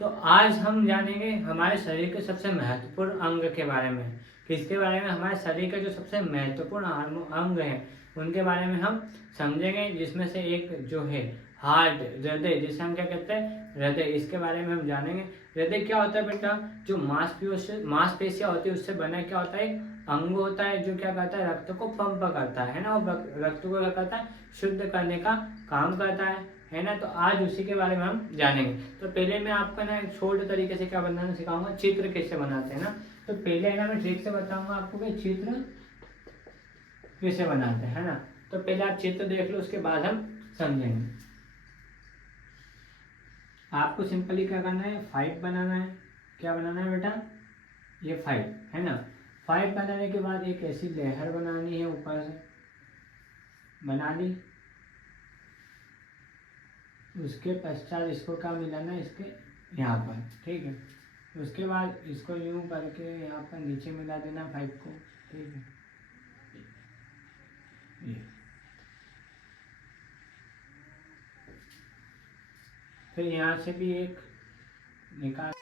तो आज हम जानेंगे हमारे शरीर के सबसे महत्वपूर्ण अंग के बारे में। किसके बारे में? हमारे शरीर के जो सबसे महत्वपूर्ण अंग हैं उनके बारे में हम समझेंगे, जिसमें से एक जो है हार्ट, हृदय, जिसे हम क्या कहते हैं? हृदय। इसके बारे में हम जानेंगे। हृदय क्या होता है बेटा? जो मांसपेशियां होती है उससे बना क्या होता है? अंग होता है, जो क्या करता है? रक्त को पंप करता है ना, और रक्त को क्या करता है? शुद्ध करने का काम करता है ना। तो आज उसी के बारे में हम जानेंगे। तो पहले मैं आपको ना एक छोटे तरीके से क्या बनाना सिखाऊंगा, चित्र कैसे बनाते हैं ना। तो पहले है ना मैं ट्रिक से बताऊंगा आपको कि चित्र कैसे बनाते हैं, है ना। तो पहले आप चित्र देख लो, उसके बाद हम समझेंगे। आपको सिंपली क्या करना है? 5 बनाना है। क्या बनाना है बेटा? ये 5 है ना। 5 बनाने के बाद एक ऐसी लहर बनानी है, ऊपर से बना ली। उसके पश्चात इसको क्या मिलाना है? इसके यहाँ पर, ठीक है। उसके बाद इसको यूं करके यहाँ पर नीचे मिला देना 5 को, ठीक है। ये फिर यहाँ से भी एक निकाल।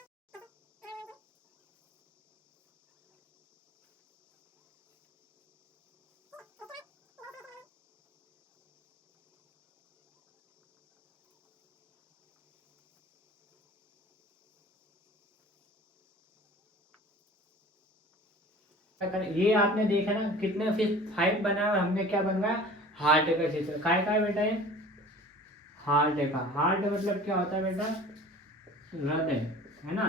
ये आपने देखा ना कितने, फिर 5 बना और हमने क्या बनवाया? हार्ट का चित्र। काय काय बेटा? ये हार्ट का। हार्ट मतलब क्या होता है बेटा? हृदय, है ना।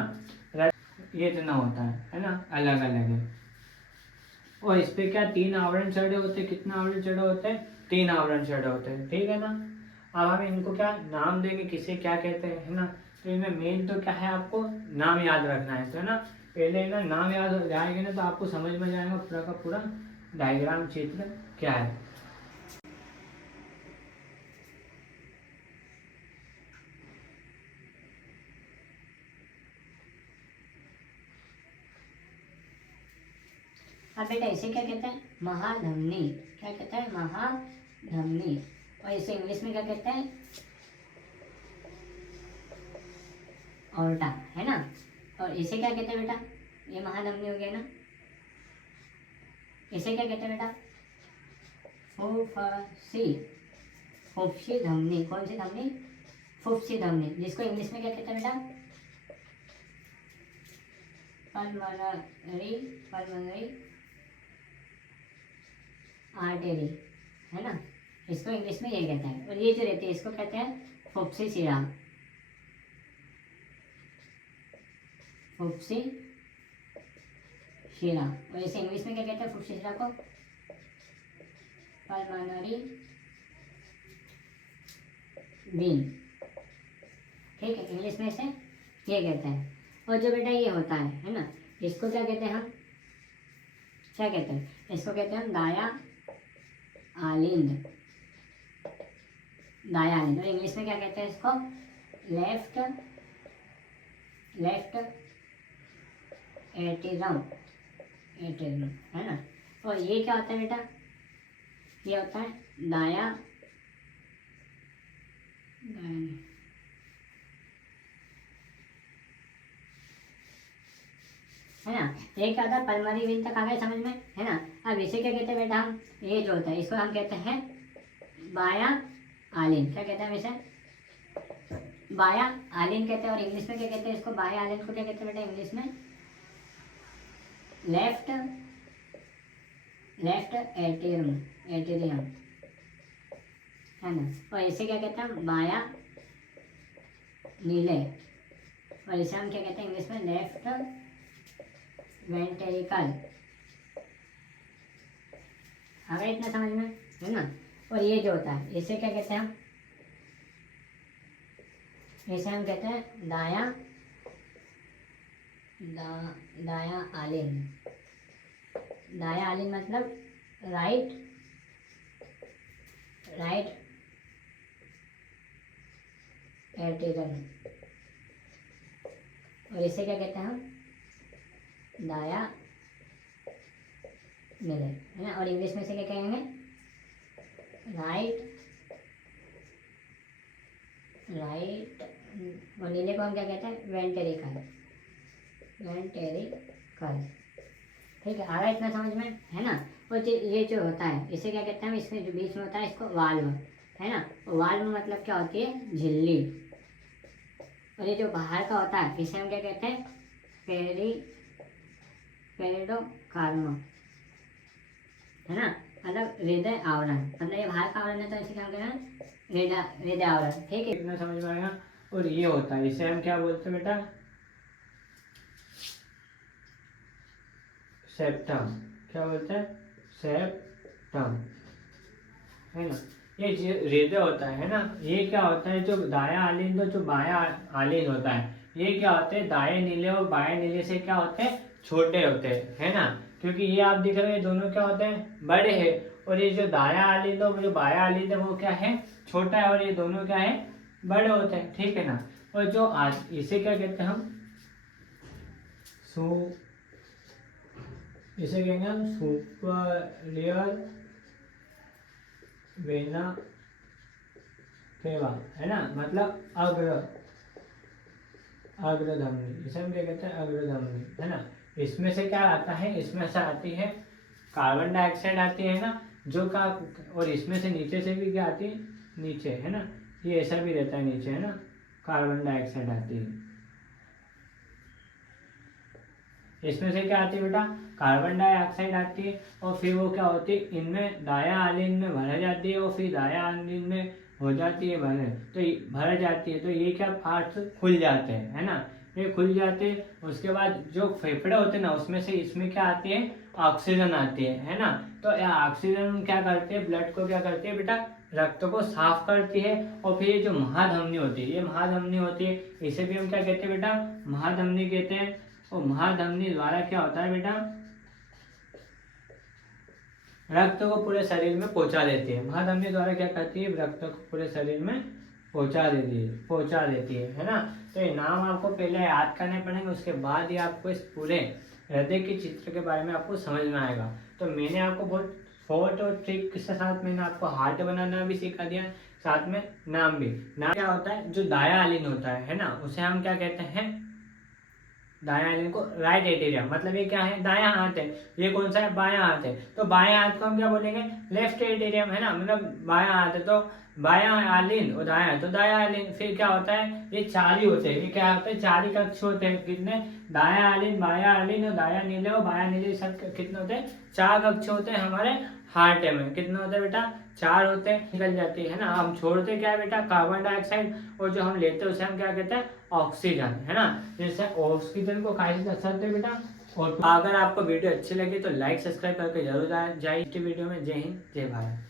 ये इतना होता है ना, अलग अलग है। और इस पे क्या 3 आवरण चढ़े होते हैं? कितना आवरण चढ़े होते हैं? 3 आवरण चढ़े होते हैं, ठीक है ना। अब हम इनको क्या नाम देंगे, किसे क्या कहते हैं, है ना। तो इनमें मेन तो क्या है, आपको नाम याद रखना है, तो है ना। पहले ना नाम याद हो जाएंगे ना तो आपको समझ में जाएगा पूरा का पूरा डायग्राम, चित्र क्या है। अब बेटा इसे क्या कहते हैं? महाधमनी। क्या कहते हैं? महाधमनी। और इसे इंग्लिश में क्या कहते हैं? ऑर्टा, है ना। और इसे क्या कहते हैं बेटा? ये महाधमनी हो गया ना। इसे क्या कहते हैं बेटा? फुफ्फुसी। फुफ्फुसी धमनी। कौन सी धमनी? फुफ्फुसी धमनी, जिसको इंग्लिश में क्या कहते हैं बेटा? पल्मोनरी। पल्मोनरी आर्टेरी, है ना। इसको इंग्लिश में ये कहते हैं। और ये जो रहती है इसको कहते हैं फुफ्फुसी शिरा। फुफ्फुसी शिरा। और इसे इंग्लिश में क्या कहते हैं? फुफ्फुसी शिरा को पल्मोनरी वेन, ठीक है। इंग्लिश में इसे ये कहते हैं। और जो बेटा ये होता है ना, इसको क्या कहते हैं हम? क्या कहते हैं? इसको कहते हैं हम दाया आलिंद। दाया आलिंद। और इंग्लिश में क्या कहते हैं इसको? लेफ्ट एटीरम। एटीरम, है ना। और ये क्या होता है बेटा? ये होता है दाया है ना। एक क्या होता है? पल्मोनरी वेन तक आ गए समझ में, है ना। अब इसे क्या कहते हैं बेटा हम? ये जो होता है इसको हम कहते हैं बाया आलिन। क्या कहते हैं हम इसे? बाया आलिन कहते हैं। और इंग्लिश में क्या कहते हैं इसको? बाया आलिन को क्या कहते हैं बेटा इंग्लिश में? लेफ्ट एटेरियम। एटेरियम, है ना। और इसे क्या कहते हैं हम? बाया नीले। और इसे हम क्या कहते हैं इंग्लिश में? Left ventricle. आ गया इतना समझ में, है ना। और ये जो होता है इसे क्या कहते हैं हम? इसे हम कहते हैं दाया आलिन। दाया आलिन मतलब राइट एटेरियम। और इसे क्या कहते हैं हम? दाया मिले, है ना। और इंग्लिश में से क्या कहेंगे? राइट और नीले को हम क्या कहते हैं, वेंट्रिकल। ठीक है, आ रहा है इतना समझ में, है ना। और ये जो होता है इसे क्या कहते हैं हम, इसमें जो बीच में होता है इसको वाल्व, है ना। वाल्व मतलब क्या होती है, झिल्ली। और ये जो बाहर का होता है इसे हम क्या कहते हैं, पेरिडोकार्मा, है ना, मतलब हृदय आवरण। मतलब ये बाहर का आवरण है तो इसे क्या कहते हैं, हृदय आवरण। ठीक है, इतना समझ में आएगा। और ये होता है, इसे हम क्या बोलते हैं बेटा, सेप्टम। क्या बोलते हैं, सेप्टम, है ना। ये हृदय होता है ना, ये क्या होता है, जो दाया आलिंद और जो बाया आलिंद होता है, ये क्या होते हैं, दाएं नीले और बाएं नीले से क्या होते हैं, छोटे होते हैं, है ना। क्योंकि ये आप दिख रहे हैं दोनों क्या होते हैं, बड़े हैं। और ये जो दाया आलिंद और जो बाया आलिंद है वो क्या है, छोटा है। और ये दोनों क्या है, बड़े होते हैं, ठीक है ना। और जो इसे क्या कहते हैं हम, इसे कहेंगे हम सुपीरियर वेना केवा, है ना, मतलब अग्रधमनी। इसे हम क्या कहते हैं, अग्रधमनी, है ना। इसमें से क्या आता है, इसमें से आती है कार्बन डाइऑक्साइड आती है ना, जो का, और इसमें से नीचे से भी क्या आती है, नीचे, है ना, ये ऐसा भी रहता है नीचे, है ना, कार्बन डाइऑक्साइड आती है। इसमें से क्या आती है बेटा, कार्बन डाइऑक्साइड आती है। और फिर वो क्या होती है, इनमें दाया आलिंद में भर जाती है, और फिर दाया आलिंद में हो जाती है भर, तो भर जाती है, तो ये क्या पार्ट्स खुल जाते हैं, है ना, ये खुल जाते हैं। उसके बाद जो फेफड़े होते हैं ना, उसमें से इसमें क्या आती है, ऑक्सीजन आती है ना। तो ऑक्सीजन क्या करती है, ब्लड को क्या करती है बेटा, रक्त को साफ करती है। और फिर ये जो महाधमनी होती है, ये महाधमनी होती है, इसे भी हम क्या कहते हैं बेटा, महाधमनी कहते हैं। और महाधमनी द्वारा क्या होता है बेटा, रक्त को पूरे शरीर में पहुंचा देती है। महाधमनी द्वारा क्या करती है, रक्त को पूरे शरीर में पहुंचा देती है ना। तो ये नाम आपको पहले याद करने पड़ेंगे, उसके बाद ही आपको इस पूरे हृदय के चित्र के बारे में आपको समझ में आएगा। तो मैंने आपको बहुत फोर्ट और ट्रिक के साथ मैंने आपको हार्ट बनाना भी सिखा दिया, साथ में नाम भी। नाम क्या होता है, जो दाया आलिंद होता है ना, उसे हम क्या कहते हैं, दाया आलिंद को राइट एटेरियम। मतलब ये क्या है, दाया हाथ है। ये कौन सा है, बाया हाथ है। तो बाया हाथ को हम क्या बोलेंगे, लेफ्ट एटेरियम, है ना, मतलब बाया हाथ है तो बाया आलिंद, और दाया तो दाया आलिंद। फिर क्या होता है, ये चार ही होते हैं, ये क्या होता है, चार ही कक्ष होते हैं। कितने, दाया आलिंद, बाया आलिंद और दाया नीले और बाया नीले, सब कितने होते हैं, चार कक्ष होते हैं हमारे हार्ट में। कितने होते हैं बेटा, चार होते हैं। निकल जाती है ना, हम छोड़ते क्या है बेटा, कार्बन डाइऑक्साइड, और जो हम लेते हैं उसे हम क्या कहते हैं, ऑक्सीजन, है ना। जैसे ऑक्सीजन को खाई से अच्छा है बेटा। और अगर आपको वीडियो अच्छी लगी तो लाइक सब्सक्राइब करके जरूर जाए वीडियो में। जय हिंद, जय भारत।